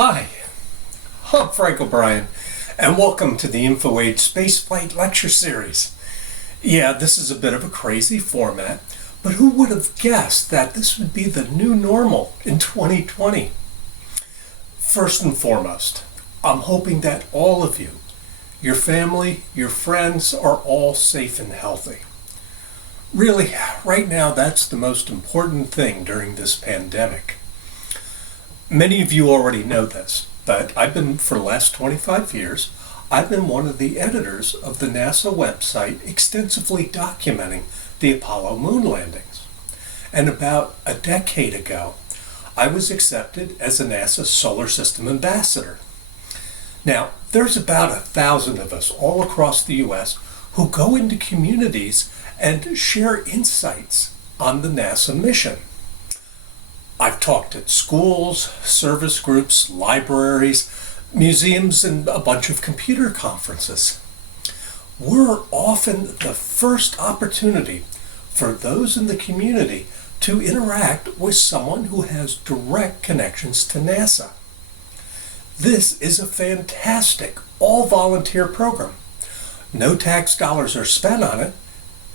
Hi, I'm Frank O'Brien, and welcome to the InfoAge Spaceflight Lecture Series. Yeah, this is a bit of a crazy format, but who would have guessed that this would be the new normal in 2020? First and foremost, I'm hoping that all of you, your family, your friends, are all safe and healthy. Really, right now, that's the most important thing during this pandemic. Many of you already know this, but for the last 25 years, I've been one of the editors of the NASA website extensively documenting the Apollo moon landings. And about a decade ago, I was accepted as a NASA Solar System Ambassador. Now, there's about 1,000 of us all across the U.S. who go into communities and share insights on the NASA mission. I've talked at schools, service groups, libraries, museums, and a bunch of computer conferences. We're often the first opportunity for those in the community to interact with someone who has direct connections to NASA. This is a fantastic all-volunteer program. No tax dollars are spent on it,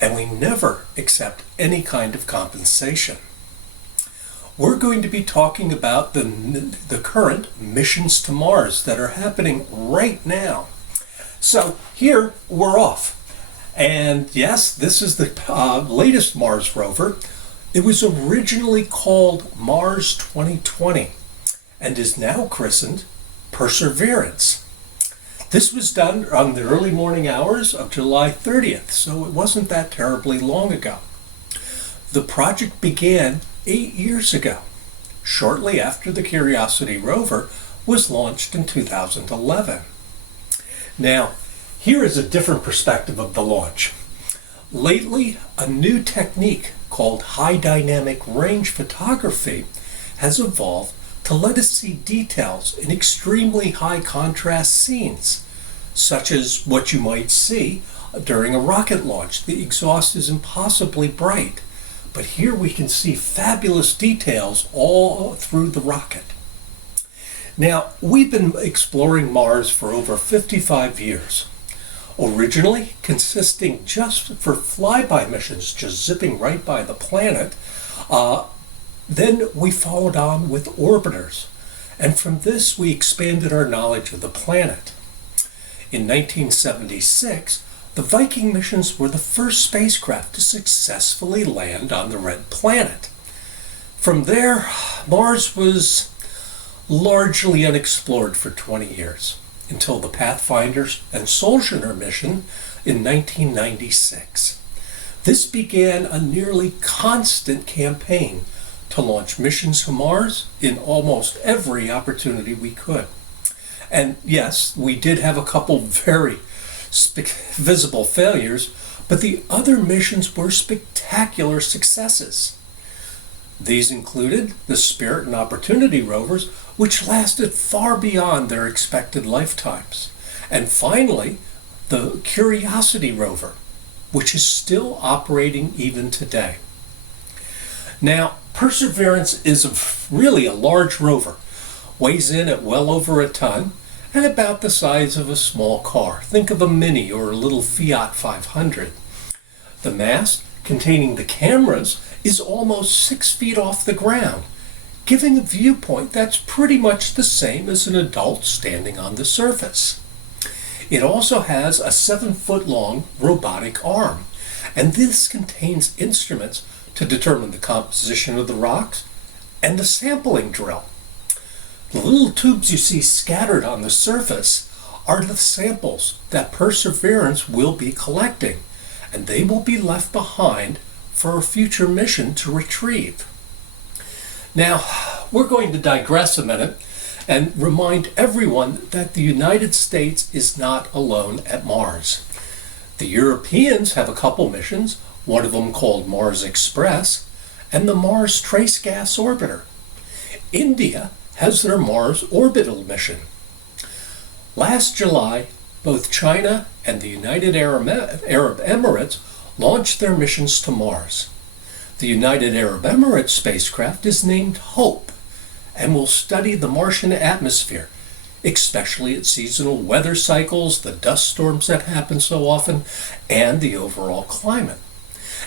and we never accept any kind of compensation. We're going to be talking about the current missions to Mars that are happening right now. So here we're off. And yes, this is the latest Mars rover. It was originally called Mars 2020 and is now christened Perseverance. This was done on the early morning hours of July 30th, so it wasn't that terribly long ago. The project began 8 years ago, shortly after the Curiosity Rover was launched in 2011. Now, here is a different perspective of the launch. Lately, a new technique called high dynamic range photography has evolved to let us see details in extremely high contrast scenes, such as what you might see during a rocket launch. The exhaust is impossibly bright, but here we can see fabulous details all through the rocket. Now, we've been exploring Mars for over 55 years. Originally consisting just for flyby missions, just zipping right by the planet. Then we followed on with orbiters. And from this, we expanded our knowledge of the planet. In 1976, the Viking missions were the first spacecraft to successfully land on the red planet. From there, Mars was largely unexplored for 20 years, until the Pathfinders and Sojourner mission in 1996. This began a nearly constant campaign to launch missions to Mars in almost every opportunity we could. And yes, we did have a couple very visible failures, but the other missions were spectacular successes. These included the Spirit and Opportunity rovers, which lasted far beyond their expected lifetimes. And finally, the Curiosity Rover, which is still operating even today. Now, Perseverance is really a large rover, weighs in at well over a ton, and about the size of a small car. Think of a Mini or a little Fiat 500. The mast, containing the cameras, is almost 6 feet off the ground, giving a viewpoint that's pretty much the same as an adult standing on the surface. It also has a 7-foot-long robotic arm, and this contains instruments to determine the composition of the rocks and a sampling drill. The little tubes you see scattered on the surface are the samples that Perseverance will be collecting, and they will be left behind for a future mission to retrieve. Now, we're going to digress a minute and remind everyone that the United States is not alone at Mars. The Europeans have a couple missions, one of them called Mars Express, and the Mars Trace Gas Orbiter. India has their Mars orbital mission. Last July, both China and the United Arab Emirates launched their missions to Mars. The United Arab Emirates spacecraft is named Hope, and will study the Martian atmosphere, especially its seasonal weather cycles, the dust storms that happen so often, and the overall climate.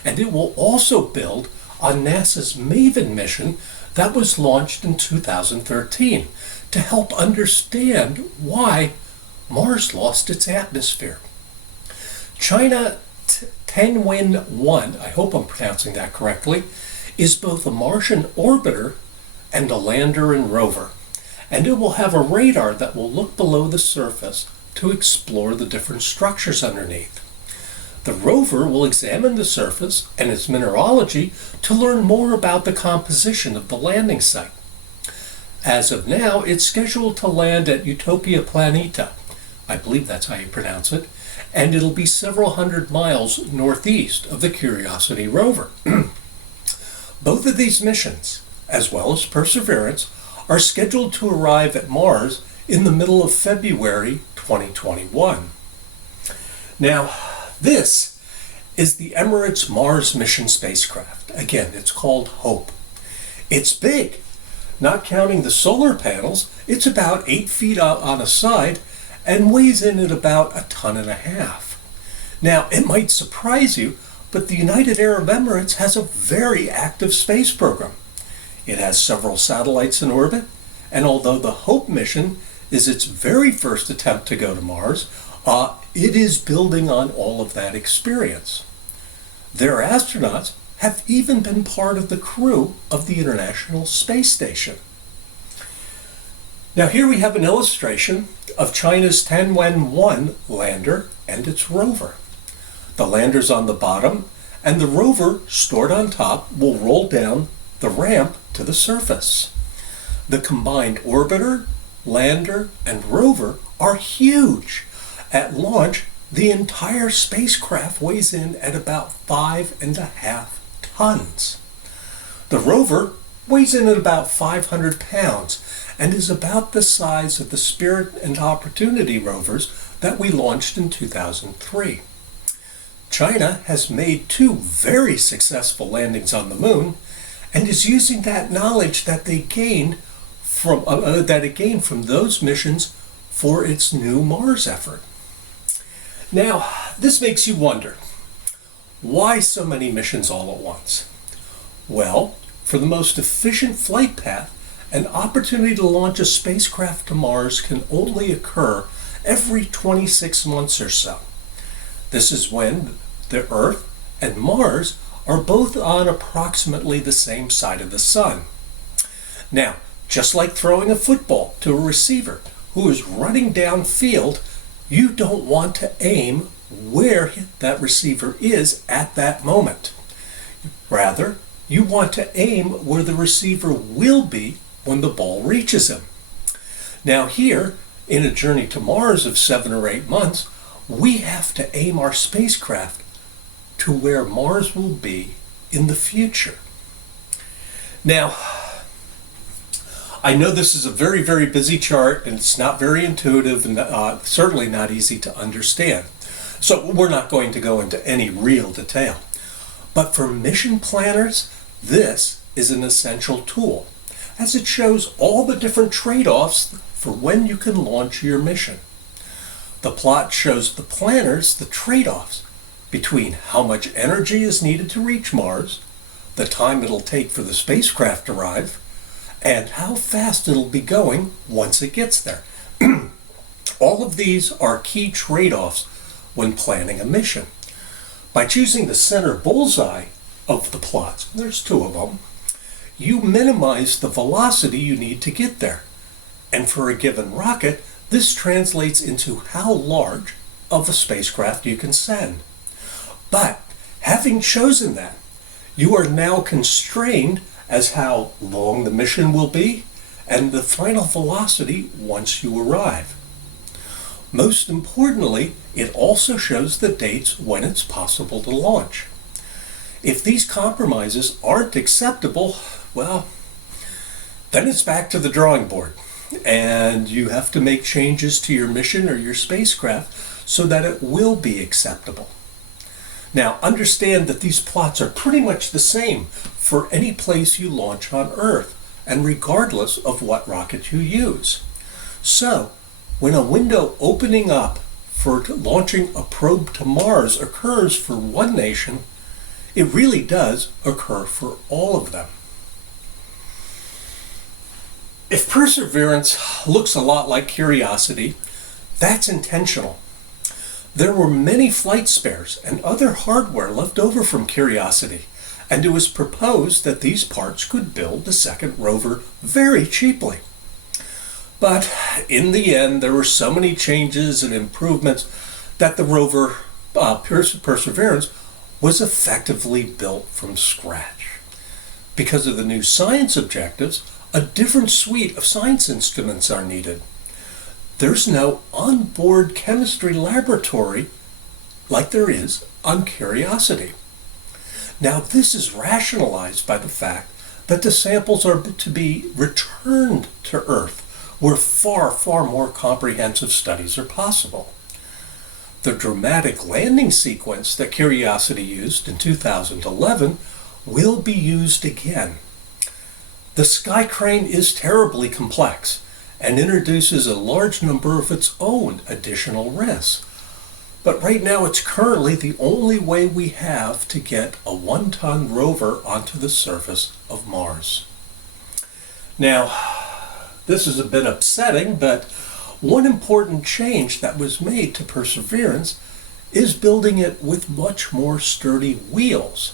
And it will also build on NASA's MAVEN mission that was launched in 2013 to help understand why Mars lost its atmosphere. China Tianwen-1, I hope I'm pronouncing that correctly, is both a Martian orbiter and a lander and rover, and it will have a radar that will look below the surface to explore the different structures underneath. The rover will examine the surface and its mineralogy to learn more about the composition of the landing site. As of now, it's scheduled to land at Utopia Planeta, I believe that's how you pronounce it, and it'll be several hundred miles northeast of the Curiosity Rover. Both of these missions, as well as Perseverance, are scheduled to arrive at Mars in the middle of February 2021. Now, this is the Emirates Mars mission spacecraft. Again, it's called HOPE. It's big. Not counting the solar panels, it's about 8 feet out on a side and weighs in at about 1.5 tons. Now, it might surprise you, but the United Arab Emirates has a very active space program. It has several satellites in orbit, and although the HOPE mission is its very first attempt to go to Mars, it is building on all of that experience. Their astronauts have even been part of the crew of the International Space Station. Now here we have an illustration of China's Tianwen-1 lander and its rover. The lander's on the bottom, and the rover, stored on top, will roll down the ramp to the surface. The combined orbiter, lander, and rover are huge. At launch, the entire spacecraft weighs in at about 5.5 tons. The rover weighs in at about 500 pounds and is about the size of the Spirit and Opportunity rovers that we launched in 2003. China has made 2 very successful landings on the moon and is using that knowledge that it gained from those missions for its new Mars effort. Now, this makes you wonder, why so many missions all at once? Well, for the most efficient flight path, an opportunity to launch a spacecraft to Mars can only occur every 26 months or so. This is when the Earth and Mars are both on approximately the same side of the Sun. Now, just like throwing a football to a receiver who is running downfield, you don't want to aim where that receiver is at that moment. Rather, you want to aim where the receiver will be when the ball reaches him. Now here, in a journey to Mars of 7 or 8 months, we have to aim our spacecraft to where Mars will be in the future. Now, I know this is a very, very busy chart, and it's not very intuitive and certainly not easy to understand. So we're not going to go into any real detail. But for mission planners, this is an essential tool, as it shows all the different trade-offs for when you can launch your mission. The plot shows the planners the trade-offs between how much energy is needed to reach Mars, the time it'll take for the spacecraft to arrive, and how fast it'll be going once it gets there. All of these are key trade-offs when planning a mission. By choosing the center bullseye of the plots, there's 2 of them, you minimize the velocity you need to get there. And for a given rocket, this translates into how large of a spacecraft you can send. But having chosen that, you are now constrained as how long the mission will be and the final velocity once you arrive. Most importantly, it also shows the dates when it's possible to launch. If these compromises aren't acceptable, well, then it's back to the drawing board, and you have to make changes to your mission or your spacecraft so that it will be acceptable. Now, understand that these plots are pretty much the same for any place you launch on Earth, and regardless of what rocket you use. So, when a window opening up for launching a probe to Mars occurs for one nation, it really does occur for all of them. If Perseverance looks a lot like Curiosity, that's intentional. There were many flight spares and other hardware left over from Curiosity, and it was proposed that these parts could build the second rover very cheaply. But in the end, there were so many changes and improvements that the rover Perseverance was effectively built from scratch. Because of the new science objectives, a different suite of science instruments are needed. There's no onboard chemistry laboratory like there is on Curiosity. Now, this is rationalized by the fact that the samples are to be returned to Earth, where far, far more comprehensive studies are possible. The dramatic landing sequence that Curiosity used in 2011 will be used again. The sky crane is terribly complex and introduces a large number of its own additional risks. But right now it's currently the only way we have to get a 1-ton rover onto the surface of Mars. Now, this is a bit upsetting, but one important change that was made to Perseverance is building it with much more sturdy wheels.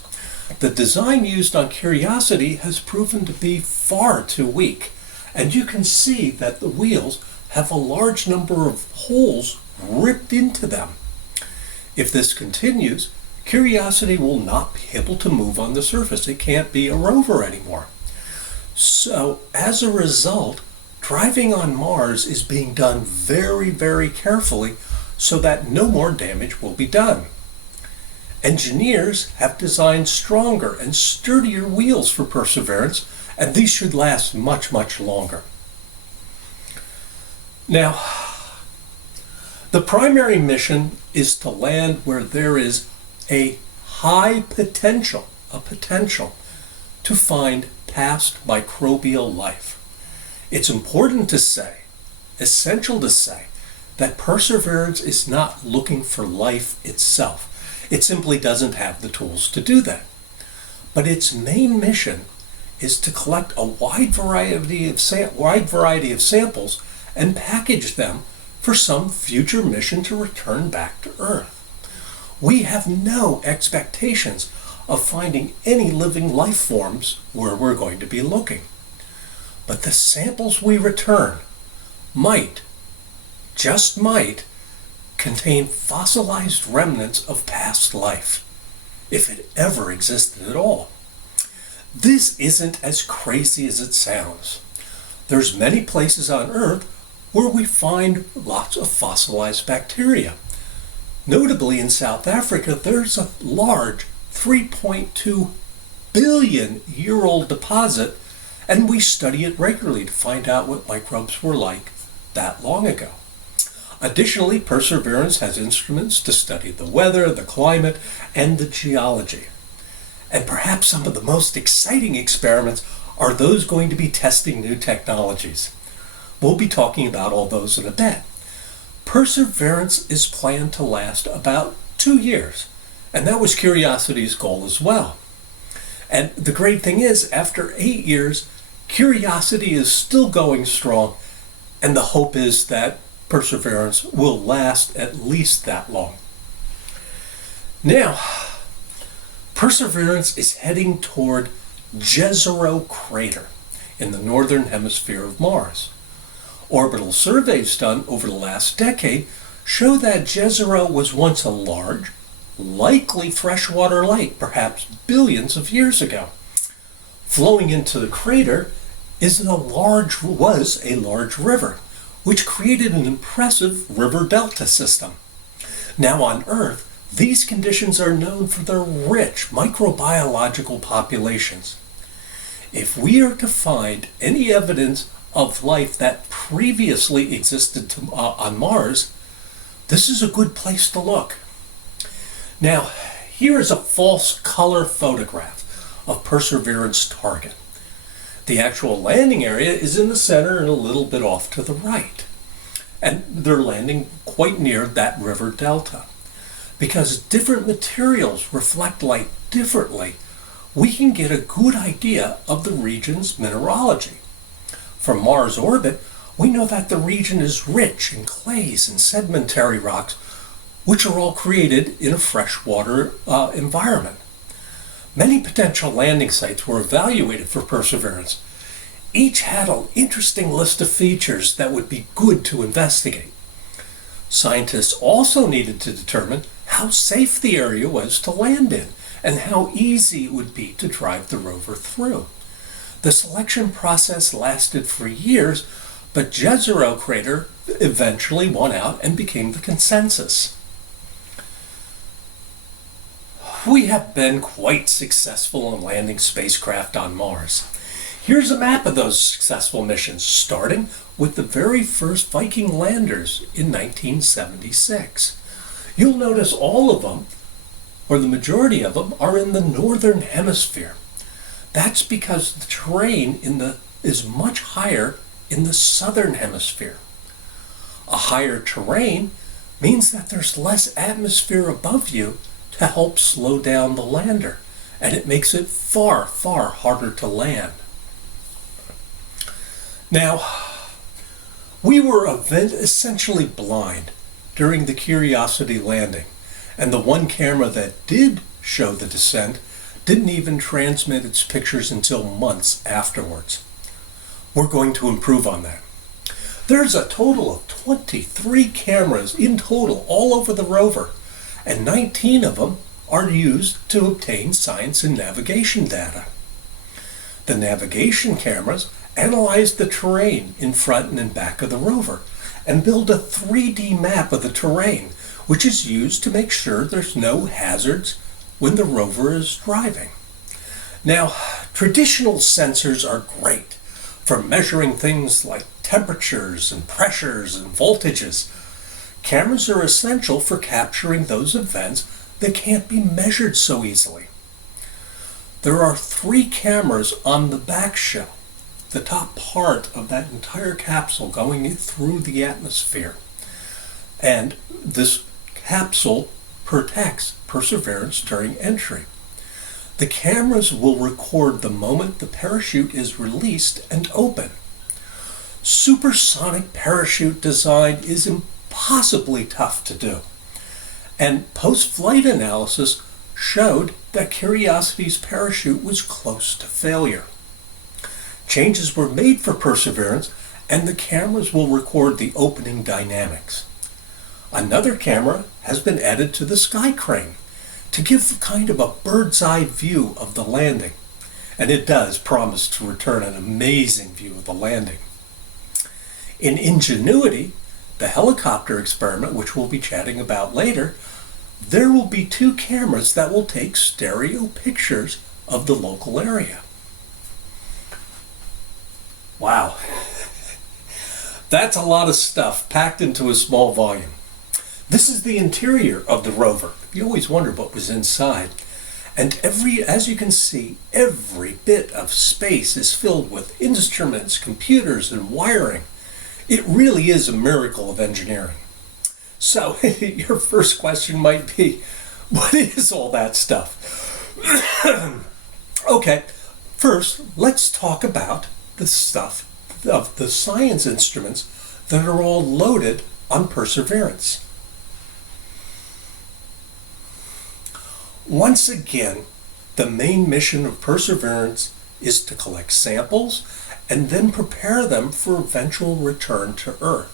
The design used on Curiosity has proven to be far too weak, and you can see that the wheels have a large number of holes ripped into them. If this continues, Curiosity will not be able to move on the surface. It can't be a rover anymore. So, as a result, driving on Mars is being done very, very carefully so that no more damage will be done. Engineers have designed stronger and sturdier wheels for Perseverance, and these should last much, much longer. Now, the primary mission is to land where there is a high potential, to find past microbial life. It's important to say, essential to say, that Perseverance is not looking for life itself. It simply doesn't have the tools to do that. But its main mission is to collect a wide variety of samples and package them for some future mission to return back to Earth. We have no expectations of finding any living life forms where we're going to be looking. But the samples we return might, just might, contain fossilized remnants of past life, if it ever existed at all. This isn't as crazy as it sounds. There's many places on Earth where we find lots of fossilized bacteria. Notably in South Africa, there's a large 3.2 billion year old deposit, and we study it regularly to find out what microbes were like that long ago. Additionally, Perseverance has instruments to study the weather, the climate, and the geology. And perhaps some of the most exciting experiments are those going to be testing new technologies. We'll be talking about all those in a bit. Perseverance is planned to last about 2 years, and that was Curiosity's goal as well. And the great thing is, after 8 years, Curiosity is still going strong, and the hope is that Perseverance will last at least that long. Now, Perseverance is heading toward Jezero Crater in the northern hemisphere of Mars. Orbital surveys done over the last decade show that Jezero was once a large, likely freshwater lake, perhaps billions of years ago. Flowing into the crater was a large river, which created an impressive river delta system. Now on Earth, these conditions are known for their rich microbiological populations. If we are to find any evidence of life that previously existed on Mars, this is a good place to look. Now, here is a false color photograph of Perseverance target. The actual landing area is in the center and a little bit off to the right. And they're landing quite near that river delta. Because different materials reflect light differently, we can get a good idea of the region's mineralogy. From Mars' orbit, we know that the region is rich in clays and sedimentary rocks, which are all created in a freshwater environment. Many potential landing sites were evaluated for Perseverance. Each had an interesting list of features that would be good to investigate. Scientists also needed to determine how safe the area was to land in and how easy it would be to drive the rover through. The selection process lasted for years, but Jezero crater eventually won out and became the consensus. We have been quite successful in landing spacecraft on Mars. Here's a map of those successful missions, starting with the very first Viking landers in 1976. You'll notice all of them, or the majority of them, are in the northern hemisphere. That's because the terrain is much higher in the southern hemisphere. A higher terrain means that there's less atmosphere above you to help slow down the lander, and it makes it far, far harder to land. Now, we were essentially blind during the Curiosity landing, and the one camera that did show the descent didn't even transmit its pictures until months afterwards. We're going to improve on that. There's a total of 23 cameras in total all over the rover, and 19 of them are used to obtain science and navigation data. The navigation cameras analyze the terrain in front and in back of the rover and build a 3D map of the terrain, which is used to make sure there's no hazards when the rover is driving. Now, traditional sensors are great for measuring things like temperatures and pressures and voltages. Cameras are essential for capturing those events that can't be measured so easily. There are 3 cameras on the back shell, the top part of that entire capsule going through the atmosphere. And this capsule protects Perseverance during entry. The cameras will record the moment the parachute is released and open. Supersonic parachute design is impossibly tough to do, and post-flight analysis showed that Curiosity's parachute was close to failure. Changes were made for Perseverance, and the cameras will record the opening dynamics. Another camera has been added to the sky crane to give kind of a bird's eye view of the landing, and it does promise to return an amazing view of the landing. In Ingenuity, the helicopter experiment, which we'll be chatting about later, there will be 2 cameras that will take stereo pictures of the local area. Wow, that's a lot of stuff packed into a small volume. This is the interior of the rover. You always wondered what was inside. And as you can see, every bit of space is filled with instruments, computers, and wiring. It really is a miracle of engineering. So your first question might be, what is all that stuff? Okay, first let's talk about the stuff of the science instruments that are all loaded on Perseverance. Once again, the main mission of Perseverance is to collect samples and then prepare them for eventual return to Earth.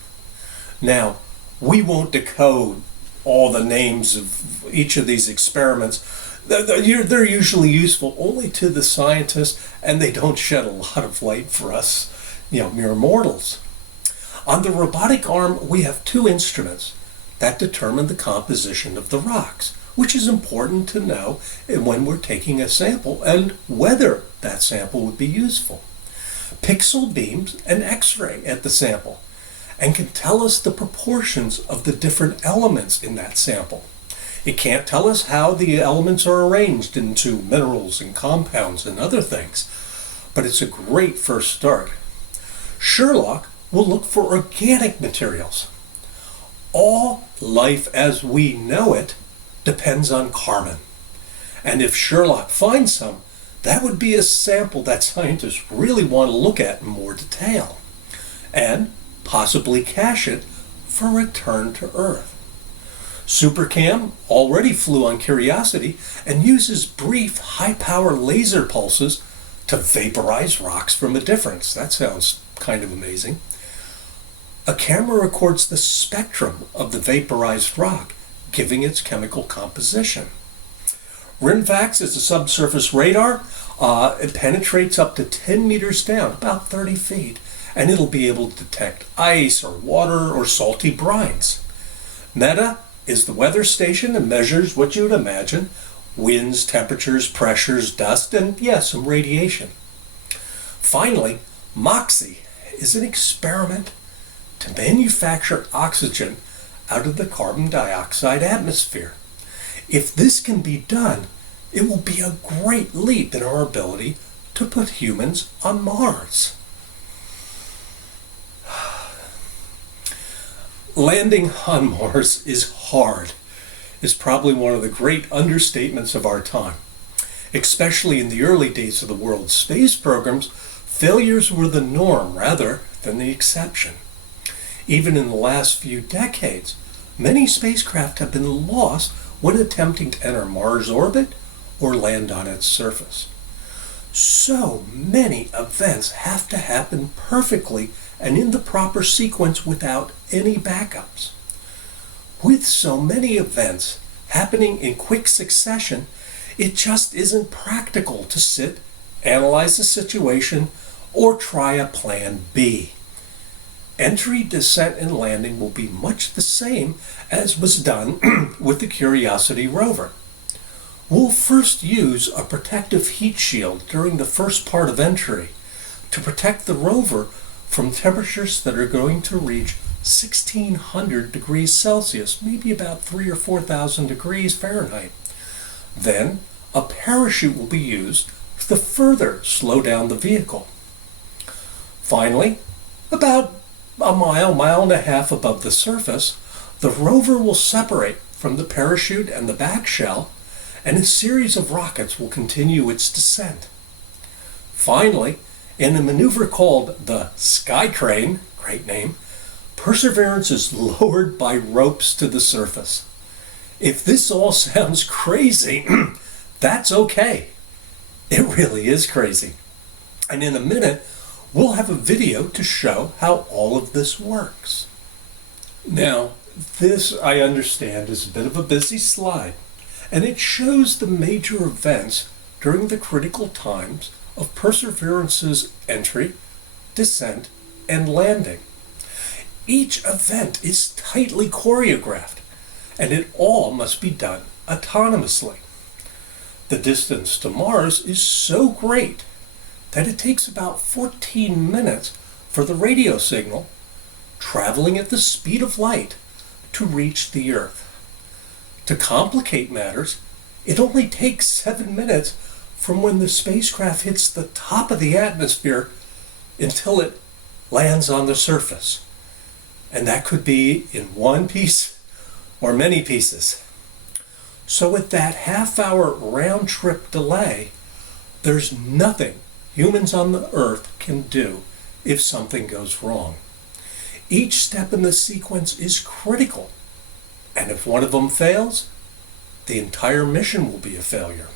Now, we won't decode all the names of each of these experiments. They're usually useful only to the scientists, and they don't shed a lot of light for us, mere mortals. On the robotic arm, we have 2 instruments that determine the composition of the rocks, which is important to know when we're taking a sample and whether that sample would be useful. Pixel beams an X-ray at the sample and can tell us the proportions of the different elements in that sample. It can't tell us how the elements are arranged into minerals and compounds and other things, but it's a great first start. Sherlock will look for organic materials. All life as we know it depends on carbon. And if Sherlock finds some, that would be a sample that scientists really want to look at in more detail, and possibly cache it for return to Earth. SuperCam already flew on Curiosity and uses brief high-power laser pulses to vaporize rocks from a difference. That sounds kind of amazing. A camera records the spectrum of the vaporized rock, giving its chemical composition. RINFAX is a subsurface radar. It penetrates up to 10 meters down, about 30 feet, and it'll be able to detect ice or water or salty brines. META is the weather station and measures what you would imagine: winds, temperatures, pressures, dust, and yes, some radiation. Finally, MOXIE is an experiment to manufacture oxygen out of the carbon dioxide atmosphere. If this can be done, it will be a great leap in our ability to put humans on Mars. Landing on Mars is hard. Is probably one of the great understatements of our time. Especially in the early days of the world's space programs, failures were the norm rather than the exception. Even in the last few decades, many spacecraft have been lost when attempting to enter Mars orbit or land on its surface. So many events have to happen perfectly and in the proper sequence without any backups. With so many events happening in quick succession, it just isn't practical to sit, analyze the situation, or try a plan B. Entry, descent, and landing will be much the same as was done with the Curiosity Rover. We'll first use a protective heat shield during the first part of entry to protect the rover from temperatures that are going to reach 1600 degrees Celsius, maybe about 3,000 or 4,000 degrees Fahrenheit. Then a parachute will be used to further slow down the vehicle. Finally, about a mile and a half above the surface, the rover will separate from the parachute and the back shell, and a series of rockets will continue its descent. Finally, in a maneuver called the Sky Crane, great name, Perseverance is lowered by ropes to the surface. If this all sounds crazy, that's okay. It really is crazy. And in a minute, we'll have a video to show how all of this works. Now, this, I understand, is a bit of a busy slide, and it shows the major events during the critical times of Perseverance's entry, descent, and landing. Each event is tightly choreographed, and it all must be done autonomously. The distance to Mars is so great that it takes about 14 minutes for the radio signal, traveling at the speed of light, to reach the Earth. To complicate matters, it only takes 7 minutes from when the spacecraft hits the top of the atmosphere until it lands on the surface. And that could be in one piece or many pieces. So with that half-hour round-trip delay, there's nothing humans on the Earth can do if something goes wrong. Each step in the sequence is critical, and if one of them fails, the entire mission will be a failure.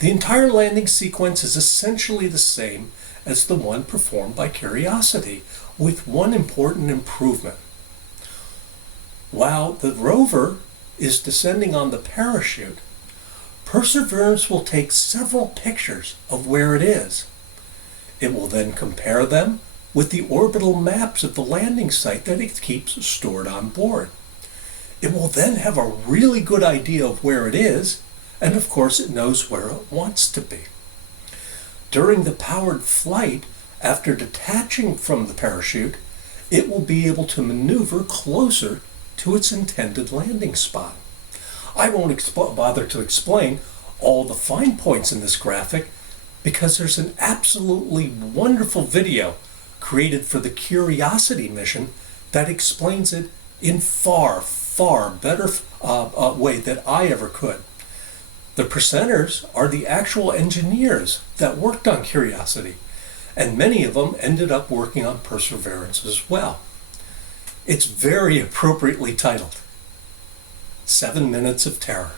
The entire landing sequence is essentially the same as the one performed by Curiosity, with one important improvement. While the rover is descending on the parachute, Perseverance will take several pictures of where it is. It will then compare them with the orbital maps of the landing site that it keeps stored on board. It will then have a really good idea of where it is, and of course it knows where it wants to be. During the powered flight, after detaching from the parachute, it will be able to maneuver closer to its intended landing spot. I won't bother to explain all the fine points in this graphic, because there's an absolutely wonderful video created for the Curiosity mission that explains it in far, far better way than I ever could. The presenters are the actual engineers that worked on Curiosity, and many of them ended up working on Perseverance as well. It's very appropriately titled, 7 Minutes of Terror.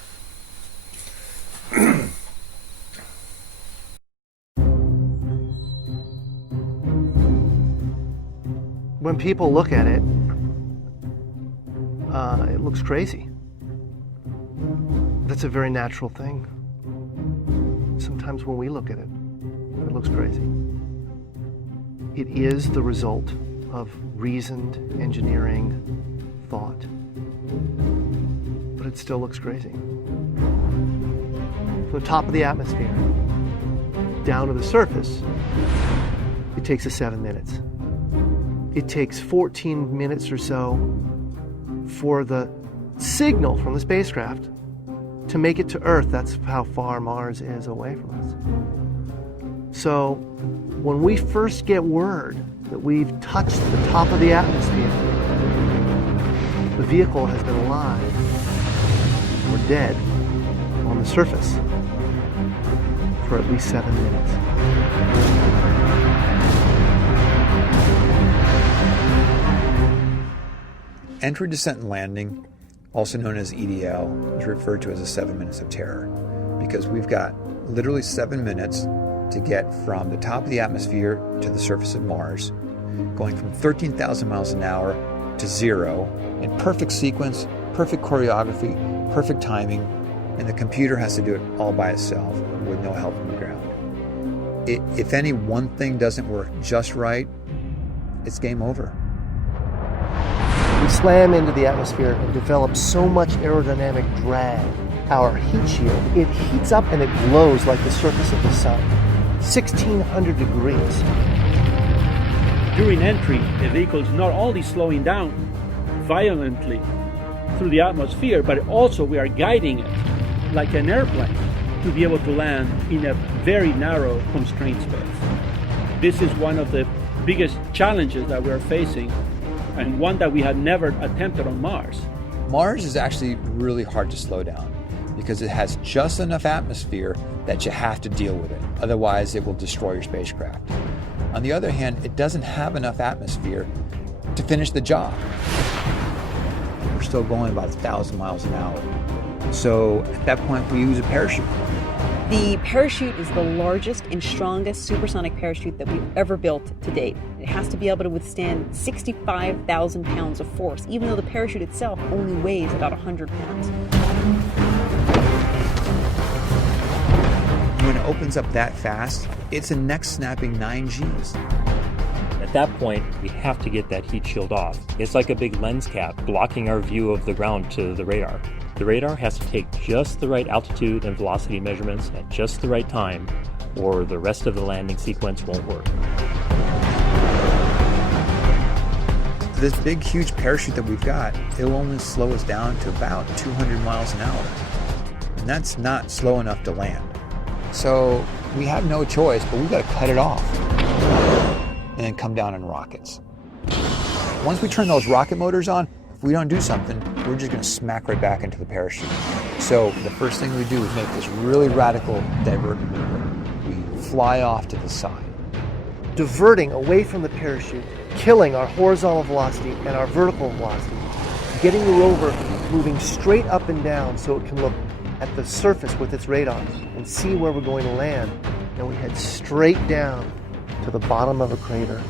When people look at it, it looks crazy. That's a very natural thing. Sometimes when we look at it, it looks crazy. It is the result of reasoned engineering thought, but it still looks crazy. From the top of the atmosphere down to the surface, it takes us 7 minutes. It takes 14 minutes or so for the signal from the spacecraft to make it to Earth. That's how far Mars is away from us. So when we first get word that we've touched the top of the atmosphere, the vehicle has been alive or dead on the surface for at least 7 minutes. Entry, descent, and landing, also known as EDL, is referred to as the 7 minutes of terror because we've got literally 7 minutes to get from the top of the atmosphere to the surface of Mars, going from 13,000 miles an hour to 0 in perfect sequence, perfect choreography, perfect timing, and the computer has to do it all by itself with no help from the ground. If any one thing doesn't work just right, it's game over. We slam into the atmosphere and develop so much aerodynamic drag. Our heat shield, it heats up and it glows like the surface of the sun. 1,600 degrees. During entry, the vehicle is not only slowing down violently through the atmosphere, but also we are guiding it like an airplane to be able to land in a very narrow, constrained space. This is one of the biggest challenges that we're facing, and one that we had never attempted on Mars. Mars is actually really hard to slow down because it has just enough atmosphere that you have to deal with it. Otherwise, it will destroy your spacecraft. On the other hand, it doesn't have enough atmosphere to finish the job. We're still going about 1,000 miles an hour. So at that point, we use a parachute. The parachute is the largest and strongest supersonic parachute that we've ever built to date. It has to be able to withstand 65,000 pounds of force, even though the parachute itself only weighs about 100 pounds. When it opens up that fast, it's a neck-snapping 9 Gs. At that point, we have to get that heat shield off. It's like a big lens cap blocking our view of the ground to the radar. The radar has to take just the right altitude and velocity measurements at just the right time, or the rest of the landing sequence won't work. This big, huge parachute that we've got, it will only slow us down to about 200 miles an hour. And that's not slow enough to land. So we have no choice, but we've got to cut it off and then come down in rockets. Once we turn those rocket motors on, if we don't do something, we're just going to smack right back into the parachute. So the first thing we do is make this really radical divert maneuver. We fly off to the side. Diverting away from the parachute, killing our horizontal velocity and our vertical velocity, getting the rover moving straight up and down so it can look at the surface with its radar and see where we're going to land. And we head straight down to the bottom of a crater,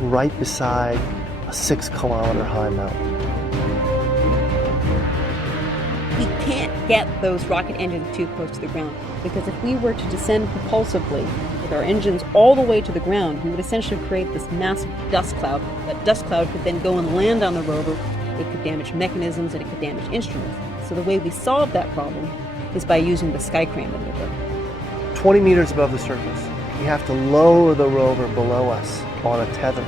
right beside a 6-kilometer high mountain. We can't get those rocket engines too close to the ground, because if we were to descend propulsively with our engines all the way to the ground, we would essentially create this massive dust cloud. That dust cloud could then go and land on the rover. It could damage mechanisms and it could damage instruments. So the way we solve that problem is by using the sky crane maneuver. 20 meters above the surface, we have to lower the rover below us on a tether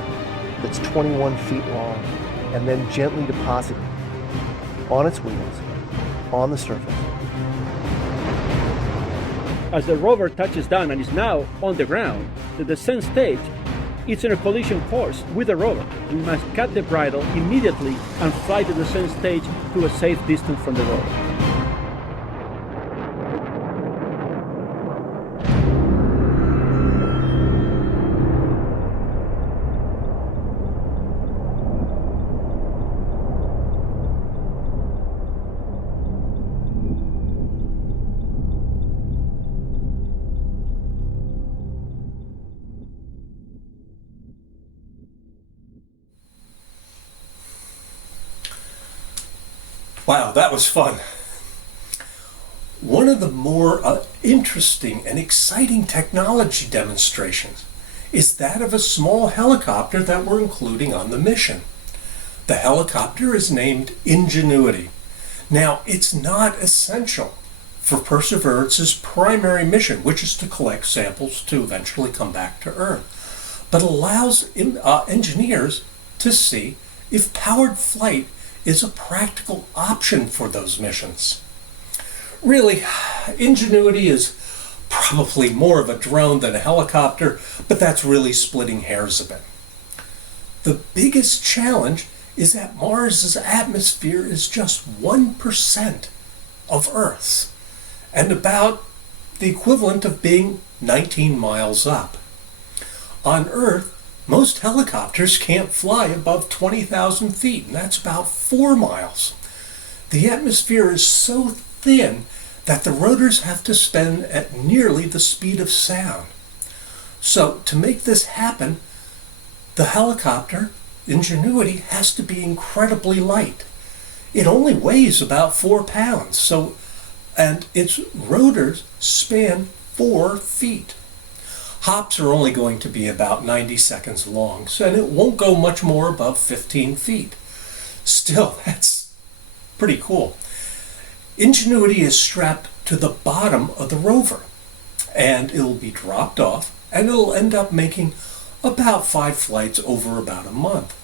that's 21 feet long, and then gently deposit it on its wheels on the surface. as the rover touches down and is now on the ground, the descent stage, it's in a collision course with the rover. We must cut the bridle immediately and fly the descent stage to a safe distance from the rover. Wow, that was fun. One of the more interesting and exciting technology demonstrations is that of a small helicopter that we're including on the mission. The helicopter is named Ingenuity. Now, it's not essential for Perseverance's primary mission, which is to collect samples to eventually come back to Earth, but allows engineers to see if powered flight is a practical option for those missions. Really, Ingenuity is probably more of a drone than a helicopter, but that's really splitting hairs a bit. The biggest challenge is that Mars's atmosphere is just 1% of Earth's, and about the equivalent of being 19 miles up. On Earth, most helicopters can't fly above 20,000 feet, and that's about 4 miles. The atmosphere is so thin that the rotors have to spin at nearly the speed of sound. So to make this happen, the helicopter, Ingenuity, has to be incredibly light. It only weighs about 4 pounds, and its rotors span 4 feet. Hops are only going to be about 90 seconds long, and it won't go much more above 15 feet. Still, that's pretty cool. Ingenuity is strapped to the bottom of the rover, and it'll be dropped off, and it'll end up making about 5 flights over about a month.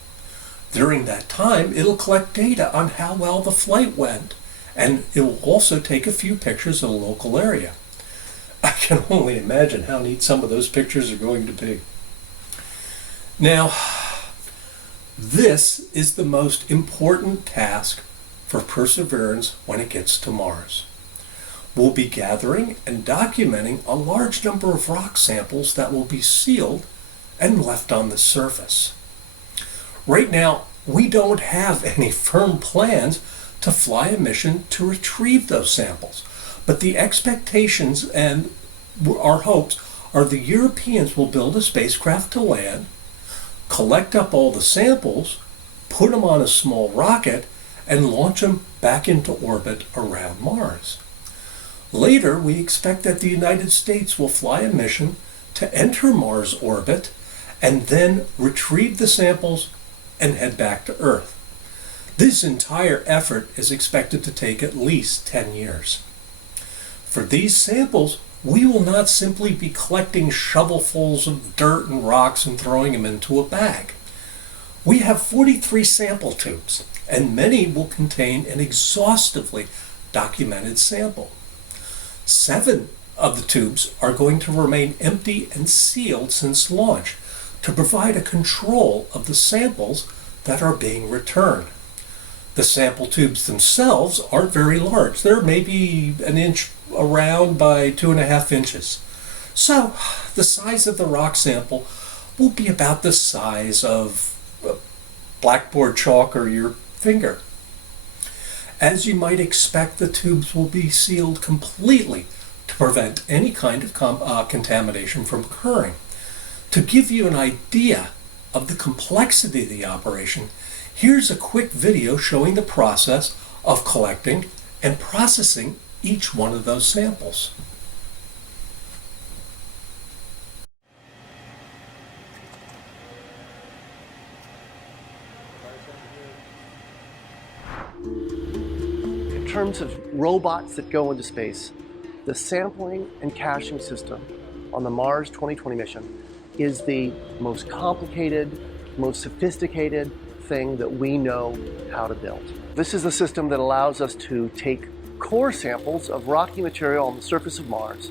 During that time, it'll collect data on how well the flight went, and it will also take a few pictures of the local area. I can only imagine how neat some of those pictures are going to be. Now, this is the most important task for Perseverance when it gets to Mars. We'll be gathering and documenting a large number of rock samples that will be sealed and left on the surface. Right now, we don't have any firm plans to fly a mission to retrieve those samples. But the expectations and our hopes are the Europeans will build a spacecraft to land, collect up all the samples, put them on a small rocket, and launch them back into orbit around Mars. Later, we expect that the United States will fly a mission to enter Mars orbit and then retrieve the samples and head back to Earth. This entire effort is expected to take at least 10 years. For these samples, we will not simply be collecting shovelfuls of dirt and rocks and throwing them into a bag. We have 43 sample tubes, and many will contain an exhaustively documented sample. 7 of the tubes are going to remain empty and sealed since launch to provide a control of the samples that are being returned. The sample tubes themselves aren't very large. They're maybe 1 inch around by 2.5 inches. So the size of the rock sample will be about the size of blackboard chalk or your finger. As you might expect, the tubes will be sealed completely to prevent any kind of contamination from occurring. To give you an idea of the complexity of the operation, here's a quick video showing the process of collecting and processing each one of those samples. In terms of robots that go into space, the sampling and caching system on the Mars 2020 mission is the most complicated, most sophisticated thing that we know how to build. This is the system that allows us to take core samples of rocky material on the surface of Mars,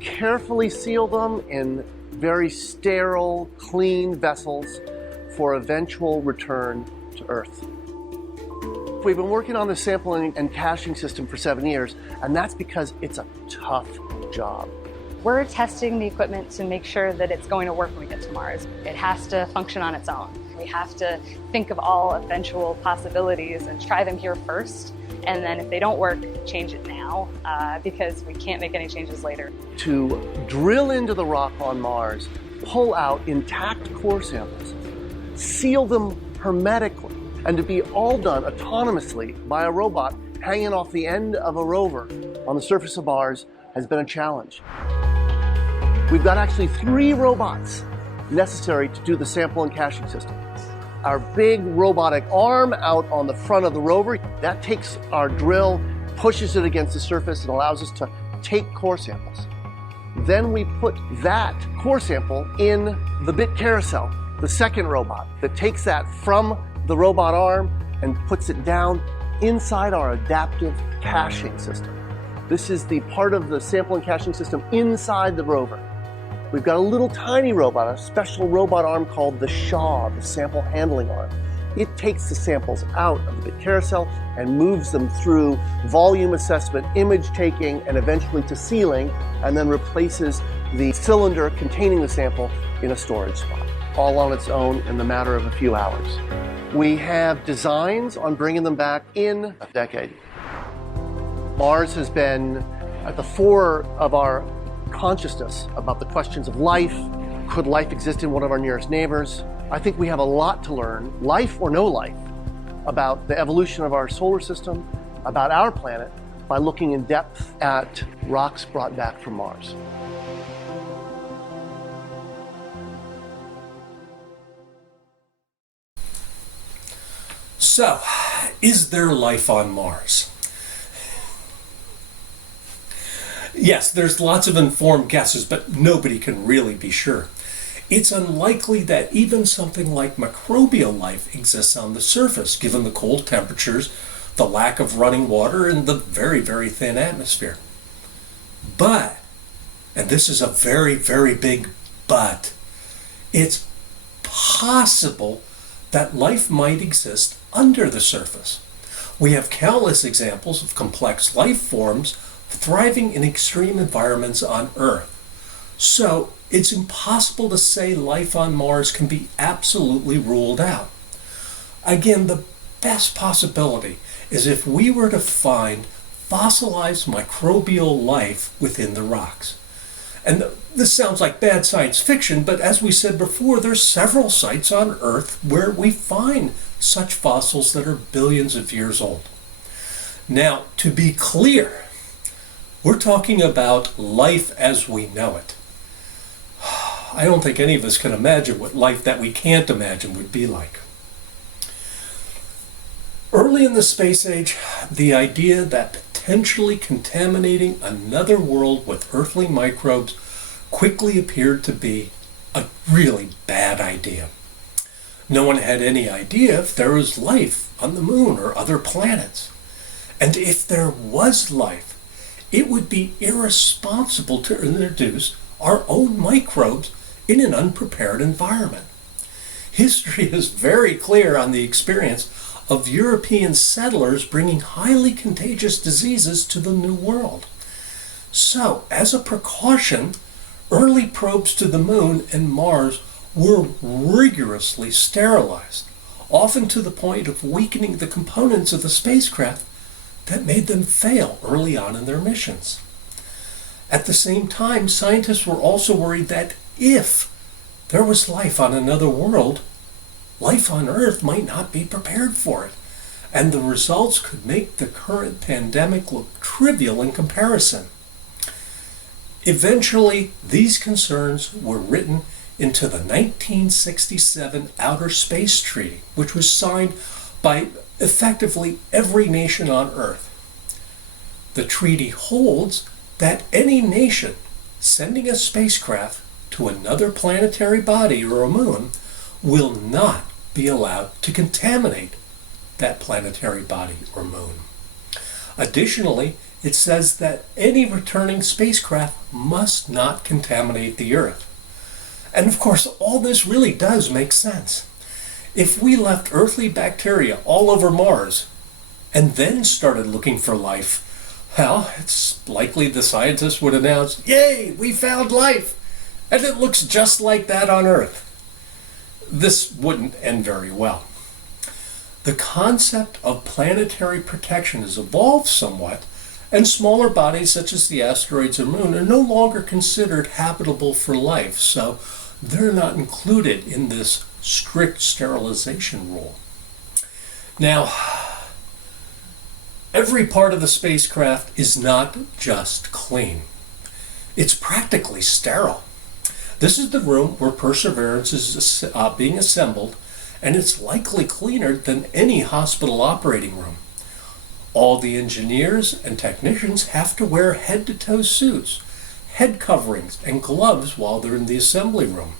carefully seal them in very sterile, clean vessels for eventual return to Earth. We've been working on the sampling and caching system for 7 years, and that's because it's a tough job. We're testing the equipment to make sure that it's going to work when we get to Mars. It has to function on its own. We have to think of all eventual possibilities and try them here first. And then if they don't work, change it now, because we can't make any changes later. To drill into the rock on Mars, pull out intact core samples, seal them hermetically, and to be all done autonomously by a robot hanging off the end of a rover on the surface of Mars has been a challenge. We've got actually 3 robots necessary to do the sample and caching system. Our big robotic arm out on the front of the rover, that takes our drill, pushes it against the surface, and allows us to take core samples. Then we put that core sample in the bit carousel, the second robot that takes that from the robot arm and puts it down inside our adaptive caching system. This is the part of the sample and caching system inside the rover. We've got a little tiny robot, a special robot arm called the SHAW, the sample handling arm. It takes the samples out of the bit carousel and moves them through volume assessment, image taking, and eventually to sealing, and then replaces the cylinder containing the sample in a storage spot, all on its own in the matter of a few hours. We have designs on bringing them back in a decade. Mars has been at the fore of our consciousness about the questions of life. Could life exist in one of our nearest neighbors? I think we have a lot to learn, life or no life, about the evolution of our solar system, about our planet, by looking in depth at rocks brought back from Mars. So, is there life on Mars? Yes, there's lots of informed guesses, but nobody can really be sure. It's unlikely that even something like microbial life exists on the surface, given the cold temperatures, the lack of running water, and the very, very thin atmosphere. But, and this is a very, very big but, it's possible that life might exist under the surface. We have countless examples of complex life forms thriving in extreme environments on Earth. So it's impossible to say life on Mars can be absolutely ruled out. Again, the best possibility is if we were to find fossilized microbial life within the rocks. And this sounds like bad science fiction, but as we said before, there's several sites on Earth where we find such fossils that are billions of years old. Now, to be clear, we're talking about life as we know it. I don't think any of us can imagine what life that we can't imagine would be like. Early in the space age, the idea that potentially contaminating another world with earthly microbes quickly appeared to be a really bad idea. No one had any idea if there was life on the moon or other planets. And if there was life, it would be irresponsible to introduce our own microbes in an unprepared environment. History is very clear on the experience of European settlers bringing highly contagious diseases to the New World. So, as a precaution, early probes to the moon and Mars were rigorously sterilized, often to the point of weakening the components of the spacecraft that made them fail early on in their missions. At the same time, scientists were also worried that if there was life on another world, life on Earth might not be prepared for it, and the results could make the current pandemic look trivial in comparison. Eventually, these concerns were written into the 1967 Outer Space Treaty, which was signed by effectively every nation on Earth. The treaty holds that any nation sending a spacecraft to another planetary body or a moon will not be allowed to contaminate that planetary body or moon. Additionally, it says that any returning spacecraft must not contaminate the Earth. And of course, all this really does make sense. If we left earthly bacteria all over Mars and then started looking for life, well, it's likely the scientists would announce, "Yay, we found life! And it looks just like that on Earth." This wouldn't end very well. The concept of planetary protection has evolved somewhat, and smaller bodies such as the asteroids and moon are no longer considered habitable for life, so they're not included in this strict sterilization rule. Now, every part of the spacecraft is not just clean. It's practically sterile. This is the room where Perseverance is being assembled, and it's likely cleaner than any hospital operating room. All the engineers and technicians have to wear head-to-toe suits, head coverings, and gloves while they're in the assembly room.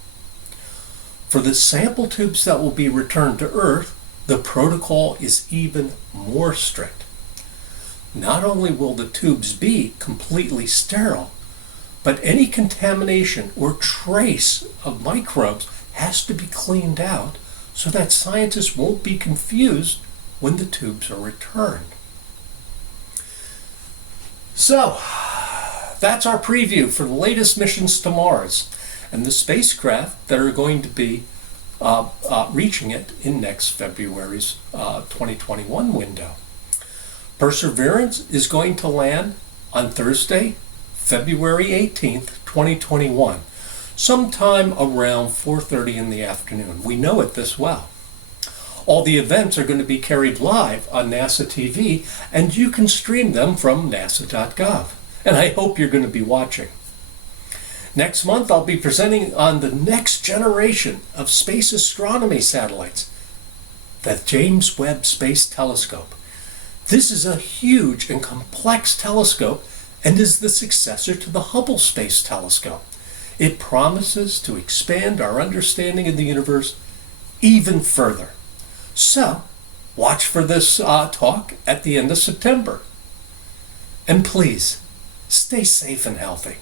For the sample tubes that will be returned to Earth, the protocol is even more strict. Not only will the tubes be completely sterile, but any contamination or trace of microbes has to be cleaned out so that scientists won't be confused when the tubes are returned. So, that's our preview for the latest missions to Mars and the spacecraft that are going to be reaching it in next February's 2021 window. Perseverance is going to land on Thursday, February 18th, 2021, sometime around 4:30 in the afternoon. We know it this well. All the events are going to be carried live on NASA TV, and you can stream them from nasa.gov. And I hope you're going to be watching. Next month, I'll be presenting on the next generation of space astronomy satellites, the James Webb Space Telescope. This is a huge and complex telescope and is the successor to the Hubble Space Telescope. It promises to expand our understanding of the universe even further. So, watch for this talk at the end of September. And please, stay safe and healthy.